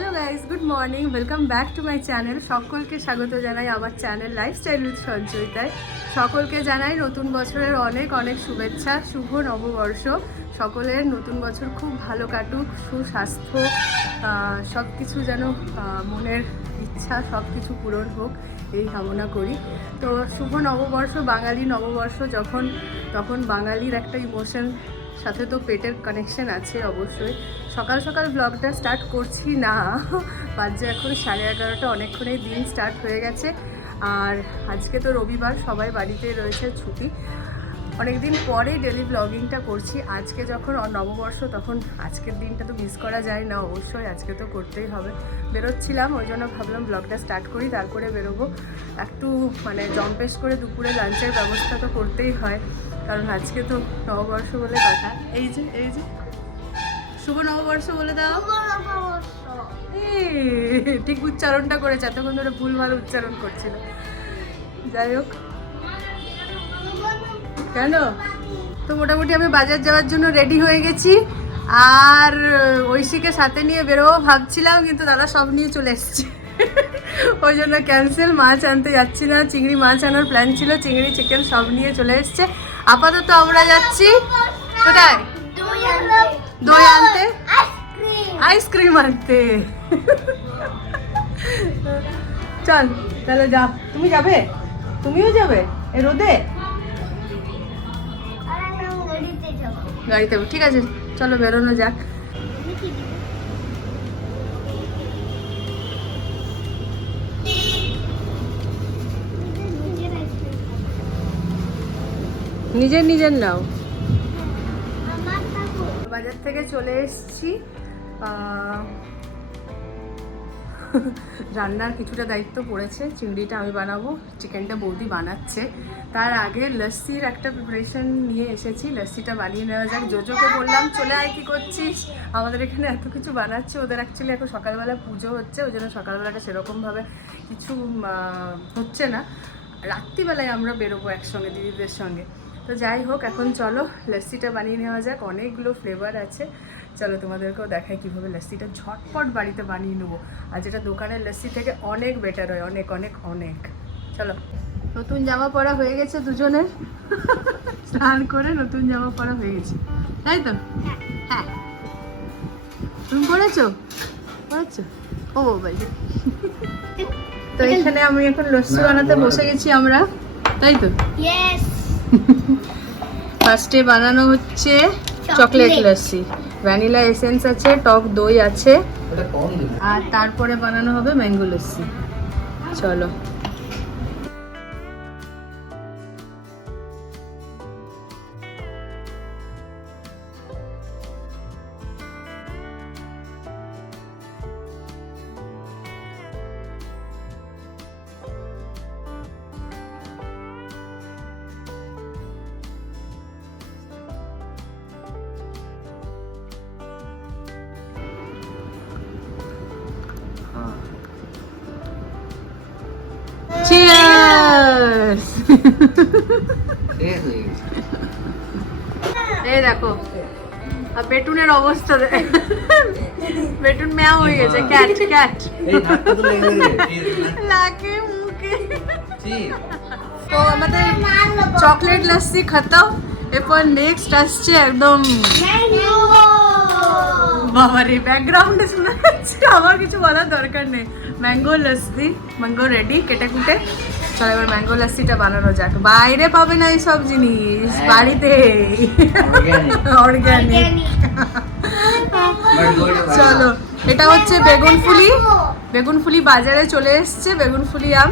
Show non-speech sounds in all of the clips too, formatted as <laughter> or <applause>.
Hello guys good morning welcome back to my channel সকলকে স্বাগত জানাই আমার চ্যানেল লাইফস্টাইল উইথ সঞ্চয়িতায় সকলকে জানাই নতুন বছরের অনেক অনেক শুভেচ্ছা, শুভ নববর্ষ। সকলের নতুন বছর খুব ভালো কাটুক, সুস্বাস্থ্য সব কিছু যেন মনের ইচ্ছা সব কিছু পূরণ হোক, এই কামনা করি। তো শুভ নববর্ষ, বাঙালি নববর্ষ, যখন, তখন বাঙালির একটা ইমোশন সাথে তো পেটের কানেকশন আছে অবশ্যই। সকাল সকাল ব্লগটা স্টার্ট করছি না। বাজে এখন সাড়ে এগারোটা অনেকক্ষণই দিন স্টার্ট হয়ে গেছে। আর আজকে তো রবিবার, সবাই বাড়িতে রয়েছে, ছুটি। অনেকদিন পরে ডেলি ব্লগিংটা করছি। আজকে যখন নববর্ষ, তখন আজকের দিনটা তো মিস করা যায় না অবশ্যই, আজকে তো করতেই হবে। বেরোচ্ছিলাম, ওই জন্য ভাবলাম ব্লগটা স্টার্ট করি, তারপরে বেরোবো। একটু মানে জম্পেশ করে দুপুরে লাঞ্চের ব্যবস্থা তো করতেই হয়। কারণ আজকে তো নববর্ষ বলে কথা। এই যে এই যে। শুভ নববর্ষ বলে দাও। ঠিক উচ্চারণটা করেছে এতক্ষণ ধরে ভুল ভালো উচ্চারণ করছিল। যাই হোক। কেন? তো মোটামুটি আমি বাজার যাওয়ার জন্য রেডি হয়ে গেছি। আর ঐশীকে সাথে নিয়ে বেরোবো ভাবছিলাম কিন্তু দাদা সব নিয়ে চলে এসছে। ওই জন্য ক্যান্সেল মাছ আনতে যাচ্ছি না। চিংড়ি মাছ আনার প্ল্যান ছিল। চিংড়ি চিকেন সব নিয়ে চলে এসছে। আপাতত আমরা যাচ্ছি কোথায়? দই আনতে আইসক্রিম আনতে। চল তাহলে যা। তুমি যাবে? তুমিও যাবে? এ রোদে? গাড়িতে ঠিক আছে চলো বেরোনো যাক। নিজের নিজের নাও। বাজার থেকে চলে এসেছি। রান্নার কিছুটা দায়িত্ব পড়েছে। চিংড়িটা আমি বানাবো চিকেনটা বৌদি বানাচ্ছে। তার আগে লস্যির একটা প্রিপারেশন নিয়ে এসেছি। লস্যিটা বানিয়ে নেওয়া যাক। জোজোকে বললাম চলে আয় কি করছিস? আমাদের এখানে এত কিছু বানাচ্ছে। ওদের অ্যাকচুয়ালি এখন সকালবেলা পুজো হচ্ছে। ওই জন্য সকালবেলাটা সেরকমভাবে কিছু হচ্ছে না। রাত্রিবেলায় আমরা বেরোবো একসঙ্গে দিদিদের সঙ্গে। তো যাই হোক, এখন চলো লস্যিটা বানিয়ে নেওয়া যাক। অনেকগুলো ফ্লেভার আছে। চলো তোমাদেরকেও দেখায় কীভাবে লস্যিটা ঝটপট বাড়িতে বানিয়ে নেব। আর যেটা দোকানের লস্যি থেকে অনেক বেটার হয়, অনেক অনেক অনেক। চলো। নতুন জামা পরা হয়ে গেছে দুজনের। স্নান করে নতুন জামা পরা হয়ে গেছে। তাই তো? হ্যাঁ। তুমি পড়েছো পড়েছো ও বাবা। তো এখানে আমি এখন লস্যি বানাতে বসে গেছি আমরা। তাই তো? ফার্স্টে বানানো হচ্ছে চকলেট লস্যি ভ্যানিলা এসেন্স আছে টক দই আছে। আর তারপরে বানানো হবে ম্যাঙ্গো লস্যি চলো। চিয়ার্স <laughs> এই দেখো। আর বেটুনের অবস্থা দেখ বেটুন ম্যাও হয়ে গেছে। Cat cat. লাগে মুখে। তো আমাদের চকলেট লস্যি খতম এরপর নেক্সট আসছে একদম বাবারে ব্যাকগ্রাউন্ডে শোনা যাচ্ছে। আমার কিছু বলার দরকার নেই। ম্যাঙ্গো লস্যি ম্যাঙ্গো রেডি কেটে কুটে। চলো এবার ম্যাঙ্গো লস্যিটা বানানো যাক। বাইরে পাবে না এই সব জিনিস হ্যাঁ। বাড়িতে। অর্গ্যানিক চলো এটা হচ্ছে বেগুন ফুলি। বেগুন ফুলি বাজারে চলে এসছে বেগুন ফুলি আম।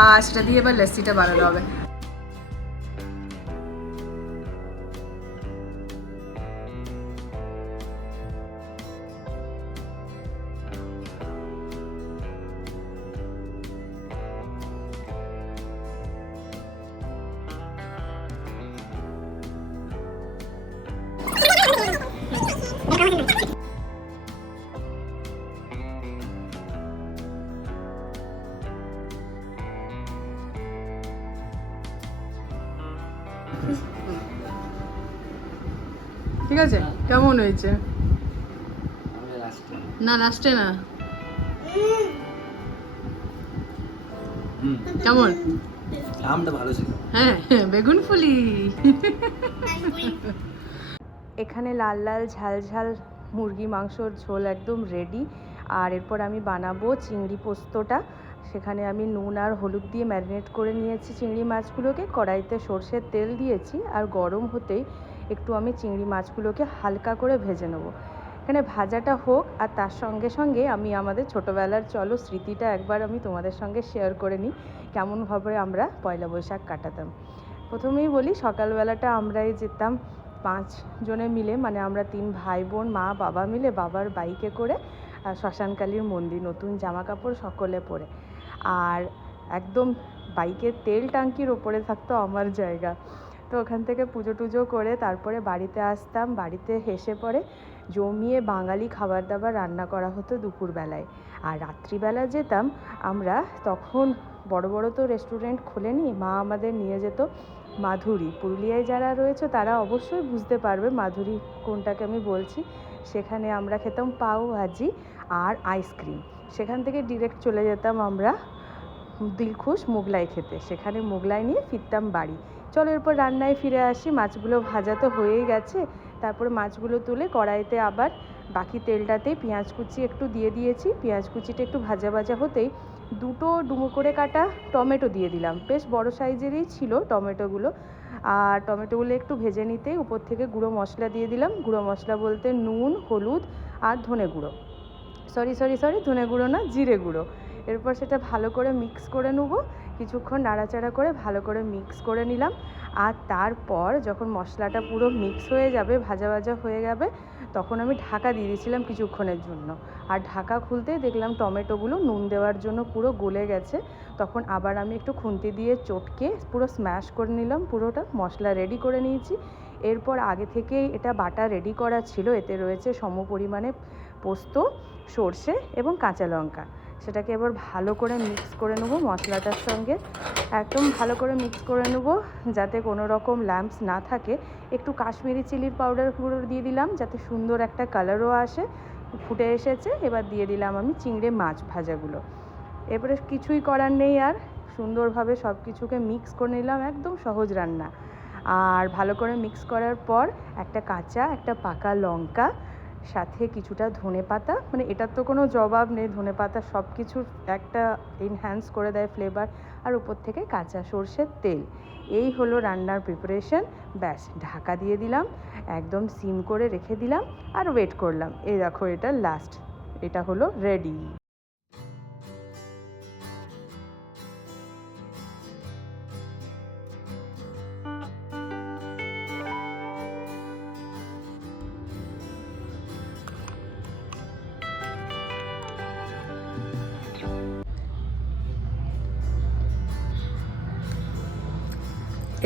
আর সেটা দিয়ে এবার লস্যিটা বানানো হবে। ঠিক আছে কেমন হয়েছে? না লাস্টে না। কেমন? আমটা ভালো ছিল। হ্যাঁ বেগুন ফুলি এখানে লাল লাল, ঝাল ঝাল মুরগি মাংসর ঝোল একদম রেডি আর এরপর আমি বানাবো চিংড়ি পোস্তটা। সেখানে আমি নুন আর হলুদ দিয়ে ম্যারিনেট করে নিয়েছি চিংড়ি মাছগুলোকে। কড়াইতে সর্ষের তেল দিয়েছি। আর গরম হতেই একটু আমি চিংড়ি মাছগুলোকে হালকা করে ভেজে নেব। এখানে ভাজাটা হোক, আর তার সঙ্গে সঙ্গে আমি আমাদের ছোটোবেলার চলো স্মৃতিটা একবার আমি তোমাদের সঙ্গে শেয়ার করে নিই, কেমনভাবে আমরা পয়লা বৈশাখ কাটাতাম। প্রথমেই বলি, সকালবেলাটা আমরাই যেতাম পাঁচ জনে মিলে মানে আমরা তিন ভাই বোন মা, বাবা মিলে বাবার বাইকে করে শ্মশানকালীর মন্দির, নতুন জামা কাপড় সকলে পরে। আর একদম বাইকের তেল টাঙ্কির ওপরে থাকতো আমার জায়গা। তো ওখান থেকে পুজো টুজো করে তারপরে বাড়িতে আসতাম, বাড়িতে হেসে পরে জমিয়ে বাঙালি খাবার দাবার রান্না করা হতো দুপুরবেলায়। আর রাত্রিবেলা যেতাম, আমরা তখন বড় বড় তো রেস্টুরেন্ট খোলেনি, মা আমাদের নিয়ে যেত। মাধুরী। পুরুলিয়ায় যারা রয়েছে, তারা অবশ্যই বুঝতে পারবে মাধুরী কোনটাকে আমি বলছি। সেখানে আমরা খেতাম পাও ভাজি আর আইসক্রিম। সেখান থেকে ডিরেক্ট চলে যেতাম আমরা দিলখুশ মোগলাই খেতে। সেখানে মোগলাই নিয়ে ফিরতাম বাড়ি। চলো এরপর রান্নায় ফিরে আসি। মাছগুলো ভাজা তো হয়েই গেছে। তারপরে মাছগুলো তুলে কড়াইতে আবার বাকি তেলটাতেই পেঁয়াজ কুচি একটু দিয়ে দিয়েছি। পেঁয়াজ কুচিটা একটু ভাজা ভাজা হতেই দুটো ডুমো করে কাটা টমেটো দিয়ে দিলাম। বেশ বড় সাইজেরই ছিল টমেটোগুলো। আর টমেটোগুলো একটু ভেজে নিতেই উপর থেকে গুঁড়ো মশলা দিয়ে দিলাম। গুঁড়ো মশলা বলতে নুন, হলুদ আর ধনে গুঁড়ো। সরি সরি সরি, ধনে গুঁড়ো না, জিরে গুঁড়ো। এরপর সেটা ভালো করে মিক্স করে নেব। কিছুক্ষণ নাড়াচাড়া করে ভালো করে মিক্স করে নিলাম। আর তারপর যখন মশলাটা পুরো মিক্স হয়ে যাবে, ভাজা ভাজা হয়ে যাবে তখন আমি ঢাকা দিয়ে দিয়েছিলাম কিছুক্ষণের জন্য। আর ঢাকা খুলতেই দেখলাম টমেটোগুলো নুন দেওয়ার জন্য পুরো গলে গেছে। তখন আবার আমি একটু খুন্তি দিয়ে চটকে পুরো স্ম্যাশ করে নিলাম, পুরোটা মশলা রেডি করে নিয়েছি। এরপর আগে থেকেই এটা বাটা রেডি করা ছিল, এতে রয়েছে সম পরিমাণে পোস্ত, সর্ষে এবং কাঁচা লঙ্কা। সেটাকে এবার ভালো করে মিক্স করে নেব মশলাটার সঙ্গে। একদম ভালো করে মিক্স করে নেব, যাতে কোনো রকম ল্যাম্পস না থাকে। একটু কাশ্মীরি চিলির পাউডার গুঁড়ো দিয়ে দিলাম, যাতে সুন্দর একটা কালারও আসে, ফুটে এসেছে। এবার দিয়ে দিলাম আমি চিংড়ে মাছ ভাজাগুলো। এবারে কিছুই করার নেই আর, সুন্দরভাবে সব কিছুকে মিক্স করে নিলাম, একদম সহজ রান্না। আর ভালো করে মিক্স করার পর একটা কাঁচা, একটা পাকা লঙ্কা সাথে কিছুটা ধনে পাতা মানে এটার তো কোনো জবাব নেই ধনে পাতা সব কিছুর একটা এনহ্যান্স করে দেয় ফ্লেভার আর উপর থেকে কাঁচা সর্ষের তেল। এই হলো রান্নার প্রিপারেশন ব্যাস, ঢাকা দিয়ে দিলাম, একদম সিম করে রেখে দিলাম, আর ওয়েট করলাম। এই দেখো এটা লাস্ট এটা হলো রেডি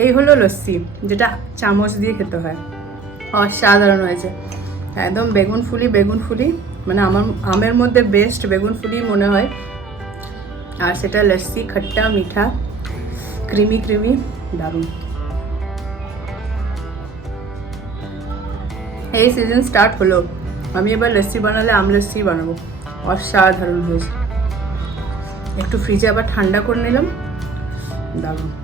এই হলো লস্যি, যেটা চামচ দিয়ে খেতে হয়। অসাধারণ হয়েছে। একদম বেগুন ফুলি বেগুন ফুলি মানে আমার আমের মধ্যে বেস্ট বেগুন ফুলি মনে হয়। আর সেটা লস্যি, খট্টা, মিঠা, ক্রিমি ক্রিমি, দারুণ। এই সিজন স্টার্ট হলো। আমি এবার লস্যি বানালে আম লস্যি বানাবো। অসাধারণ হয়েছে। একটু ফ্রিজে আবার ঠান্ডা করে নিলাম। দারুণ।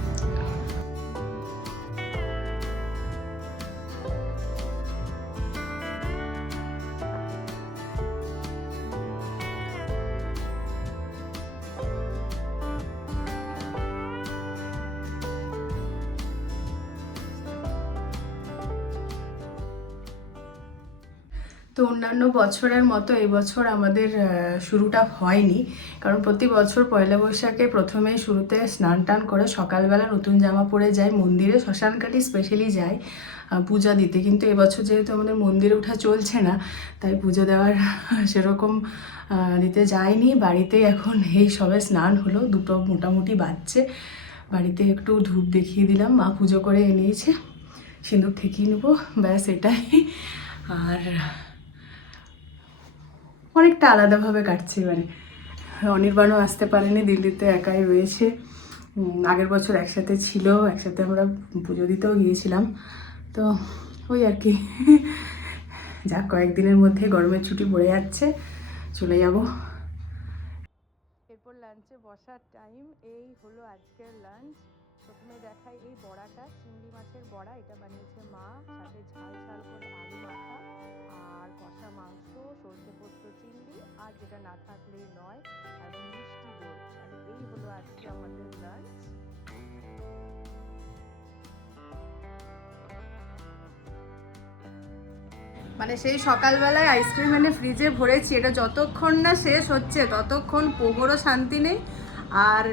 অন্যান্য বছরের মতো এই বছর আমাদের শুরুটা হয়নি। কারণ প্রতি বছর পয়লা বৈশাখে প্রথমে শুরুতে স্নান টান করে সকালবেলা নতুন জামা পরে যায় মন্দিরে শ্মশানকালী স্পেশালি যায় পূজা দিতে। কিন্তু এবছর যেহেতু আমাদের মন্দিরে ওঠা চলছে না, তাই পুজো দেওয়ার <laughs> সেরকম দিতে যায়নি বাড়িতেই এখন এই সবে স্নান হলো, দুটো মোটামুটি বাজছে। বাড়িতে একটু ধূপ দেখিয়ে দিলাম, মা পুজো করে এনেছে সিঁদুর ঠেকিয়ে নেব, ব্যাস এটাই। আর অনেকটা আলাদাভাবে কাটছে এবারে অনির্বাণও আসতে পারেনি, দিল্লিতে একাই রয়েছে। আগের বছর একসাথে ছিল, একসাথে আমরা পুজো দিতেও গিয়েছিলাম। তো ওই আর কি। <laughs> যা কয়েকদিনের মধ্যে গরমের ছুটি পড়ে যাচ্ছে, চলে যাব। এরপর লাঞ্চে বসার টাইম, এই হলো আজকের লাঞ্চ। প্রথমে দেখাই এই বড়াটা, চিংড়ি মাছের বড়া, এটা বানিয়েছে মা, সাথে ঝাল ঝাল করে আলু আর কষা মাংস, সর্ষে পোস্ত চিংড়ি, আর যেটা না থাকলেই নয়, আর মিষ্টি দই এই হলো আজকে আমাদের লাঞ্চ মানে সেই সকালবেলায় আইসক্রিম এনে ফ্রিজে ভরেছি, এটা যতক্ষণ না শেষ হচ্ছে, ততক্ষণ পোগোরও শান্তি নেই, আর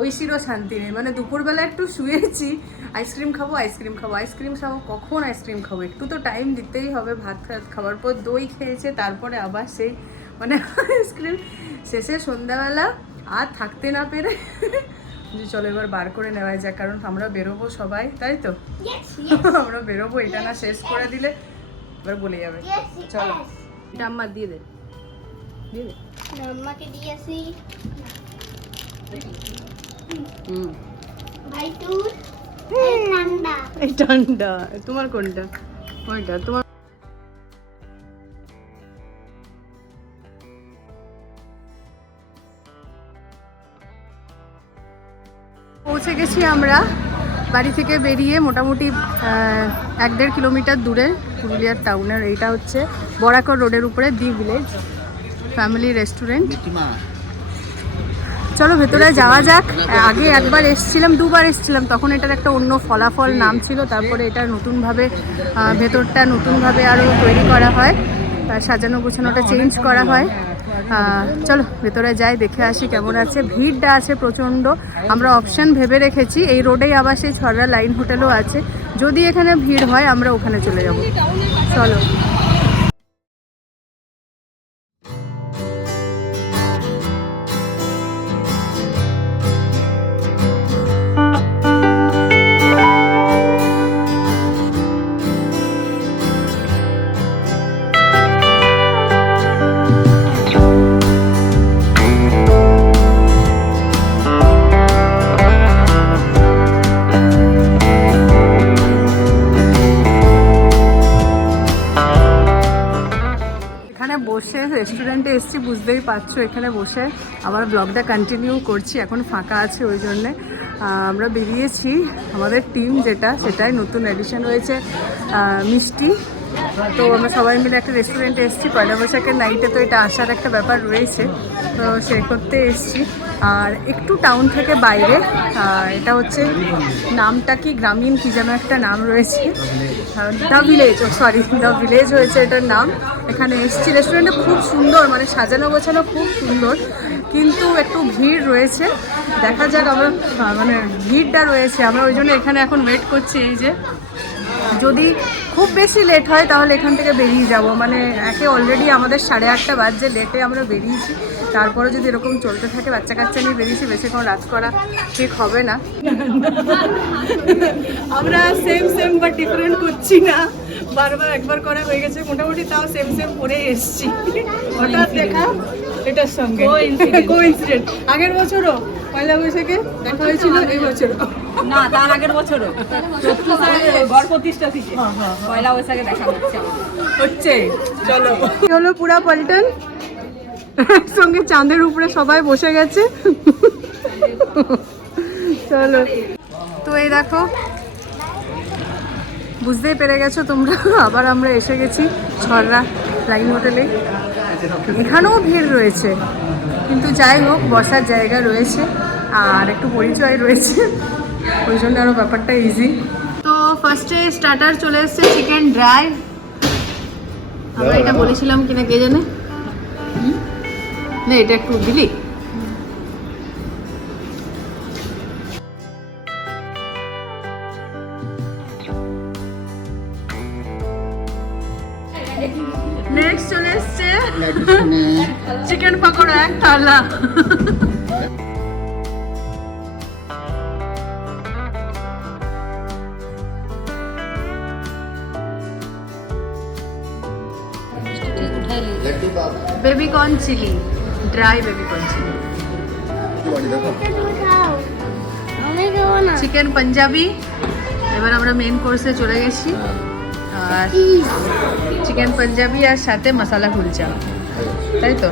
ঐশীরও শান্তি নেই। মানে দুপুরবেলা একটু শুয়েছি আইসক্রিম খাব আইসক্রিম খাব। আইসক্রিম খাব কখন আইসক্রিম খাব? একটু তো টাইম দিতেই হবে ভাত খাওয়ার পর। দই খেয়েছে তারপরে আবার সেই মানে আইসক্রিম। শেষে সন্ধ্যাবেলা আর থাকতে না পেরে <laughs> যে চলো এবার বার করে নেওয়া যাক কারণ আমরা বেরোবো সবাই তাই তো? <laughs> আমরা বেরোবো এটা না শেষ করে দিলে এবার বলে যাবে। চলো. এটা দিয়ে দে। দিয়ে দে। আম্মাকে হুম। ভাই তুই তোমার কোনটা? তোমার পৌঁছে গেছি আমরা বাড়ি থেকে বেরিয়ে মোটামুটি এক দেড় কিলোমিটার দূরে পুরুলিয়ার টাউনের, এইটা হচ্ছে বরাকর রোডের উপরে দি ভিলেজ, ফ্যামিলি রেস্টুরেন্ট। চলো ভেতরে যাওয়া যাক। আগে একবার এসছিলাম, দুবার এসছিলাম, তখন এটার একটা অন্য ফলাফল নাম ছিল, তারপরে এটা নতুনভাবে ভেতরটা নতুনভাবে আরও তৈরি করা হয় সাজানো গোছানোটা চেঞ্জ করা হয়। চলো ভেতরে যাই, দেখে আসি কেমন আছে। ভিড়টা আছে প্রচণ্ড, আমরা অপশন ভেবে রেখেছি, এই রোডেই আবার সেই ছড়া লাইন হোটেলও আছে। যদি এখানে ভিড় হয়, আমরা ওখানে চলে যাব। চলো। এখানে বসে রেস্টুরেন্টে এসছি, বুঝতেই পারছ এখানে বসে। আবার ব্লগটা কন্টিনিউ করছি, এখন ফাঁকা আছে ওই জন্যে। আমরা বেরিয়েছি। আমাদের টিম যেটা, সেটাই নতুন এডিশন হয়েছে মিষ্টি। তো আমরা সবাই মিলে একটা রেস্টুরেন্টে এসেছি, পয়লা বৈশাখের নাইটে তো এটা আসার একটা ব্যাপার রয়েছে। তো সে করতে এসেছি। আর একটু টাউন থেকে বাইরে এটা হচ্ছে নামটা কি গ্রামীণ কি যেন একটা নাম রয়েছে। দ্য ভিলেজ ও সরি দ্য ভিলেজ হয়েছে এটার নাম। এখানে এসেছি। রেস্টুরেন্টটা খুব সুন্দর মানে সাজানো গোছানো খুব সুন্দর, কিন্তু একটু ভিড় রয়েছে। দেখা যাক আমরা মানে ভিড়টা রয়েছে। আমরা ওই জন্য এখানে এখন ওয়েট করছি, এই যে যদি খুব বেশি লেট হয় তাহলে এখান থেকে বেরিয়ে যাব। মানে একে অলরেডি আমাদের সাড়ে আটটা বাজছে লেটে আমরা বেরিয়েছি। তারপরে যদি এরকম চলতে থাকে বাচ্চা কাচ্চা নিয়ে বেরিয়েছি বেশিক্ষণ রাত করা ঠিক হবে না। আমরা সেম সেম বা ডিফারেন্ট করছি না। বারবার একবার করা হয়ে গেছে মোটামুটি তাও সেম সেম করে এসছি। হঠাৎ দেখা এটার সঙ্গে। কোইন্সিডেন্ট আগের বছরও পয়লা বৈশাখে দেখা হয়েছিল এই বছরও। না তার আগের বছরও। গড় প্রতিষ্ঠা থেকে পয়লা বৈশাখে দেখা হচ্ছে। হচ্ছে চলো। হলো পুরা পল্টন? সঙ্গে চাঁদের উপরে সবাই বসে গেছে। চলো। তো এই দেখো বুঝতেই পেরে গেছো তোমরা আবার আমরা এসে গেছি ছড়রা লাইন হোটেলে। এখানেও ভিড় রয়েছে কিন্তু যাই হোক বসার জায়গা রয়েছে আর একটু পরিচয় রয়েছে। ওই জন্য আরও ব্যাপারটা ইজি তো ফার্স্টে স্টার্টার চলে এসছে চিকেন ড্রাই আমরা এটা বলেছিলাম কিনা কে জানে? না এটা একটু দিলি নেক্সট চলে এসছে চিকেন পকোড়া এক থালা। Baby corn chilli dry baby corn chilli. Chicken Punjabi এবার আমরা মেন কোর্সে চলে গেছি। আর চিকেন পাঞ্জাবি আর সাথে মশলা কুলচা তাই তো?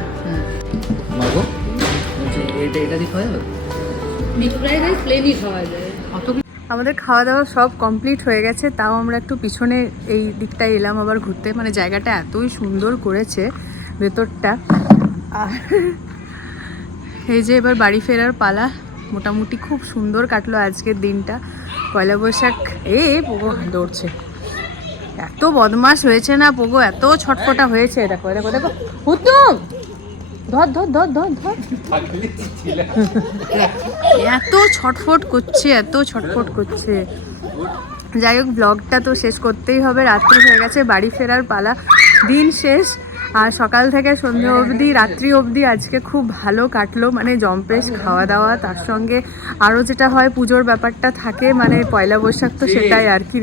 আমাদের খাওয়া দাওয়া সব কমপ্লিট হয়ে গেছে তাও আমরা একটু পিছনে এই দিকটায় এলাম আবার ঘুরতে। মানে জায়গাটা এতই সুন্দর করেছে ভেতরটা। আর এই যে এবার বাড়ি ফেরার পালা। মোটামুটি খুব সুন্দর কাটলো আজকের দিনটা। পয়লা বৈশাখ। এ, পোগো, দৌড়ছে। এত বদমাস হয়েছে না পোগো, এত ছটফটা হয়েছে। দেখো দেখো দেখো। হুতুম ধর ধর ধর ধর ধর। এত ছটফট করছে, এত ছটফট করছে। যাই হোক ব্লগটা তো শেষ করতেই হবে। রাত্রি হয়ে গেছে, বাড়ি ফেরার পালা। দিন শেষ। আর সকাল থেকে সন্ধ্যে অবধি রাত্রি অবধি আজকে খুব ভালো কাটলো। মানে জম্পেশ খাওয়া দাওয়া তার সঙ্গে আরও যেটা হয় পুজোর ব্যাপারটা থাকে মানে পয়লা বৈশাখ তো সেটাই আর কি।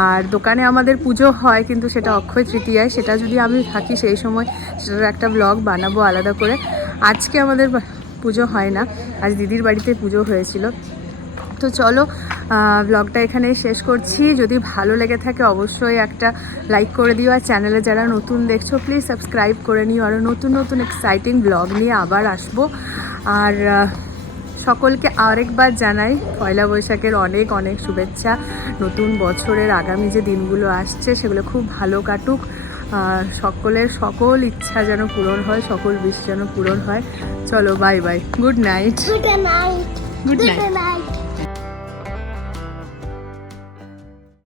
আর দোকানে আমাদের পুজো হয় কিন্তু সেটা অক্ষয় তৃতীয়ায়। সেটা যদি আমি থাকি সেই সময় সেটার একটা ব্লগ বানাবো আলাদা করে। আজকে আমাদের পুজো হয় না। আজ দিদির বাড়িতে পুজো হয়েছিল। তো চলো ব্লগটা এখানেই শেষ করছি। যদি ভালো লেগে থাকে অবশ্যই একটা লাইক করে দিও। আর চ্যানেলে যারা নতুন দেখছ প্লিজ সাবস্ক্রাইব করে নিও। আরও নতুন নতুন এক্সাইটিং ব্লগ নিয়ে আবার আসব। আর সকলকে আরেকবার জানাই পয়লা বৈশাখের অনেক অনেক শুভেচ্ছা। নতুন বছরের আগামী যে দিনগুলো আসছে সেগুলো খুব ভালো কাটুক। সকলের সকল ইচ্ছা যেন পূরণ হয় সকল বিষ যেন পূরণ হয়। চলো bye bye good night good night good night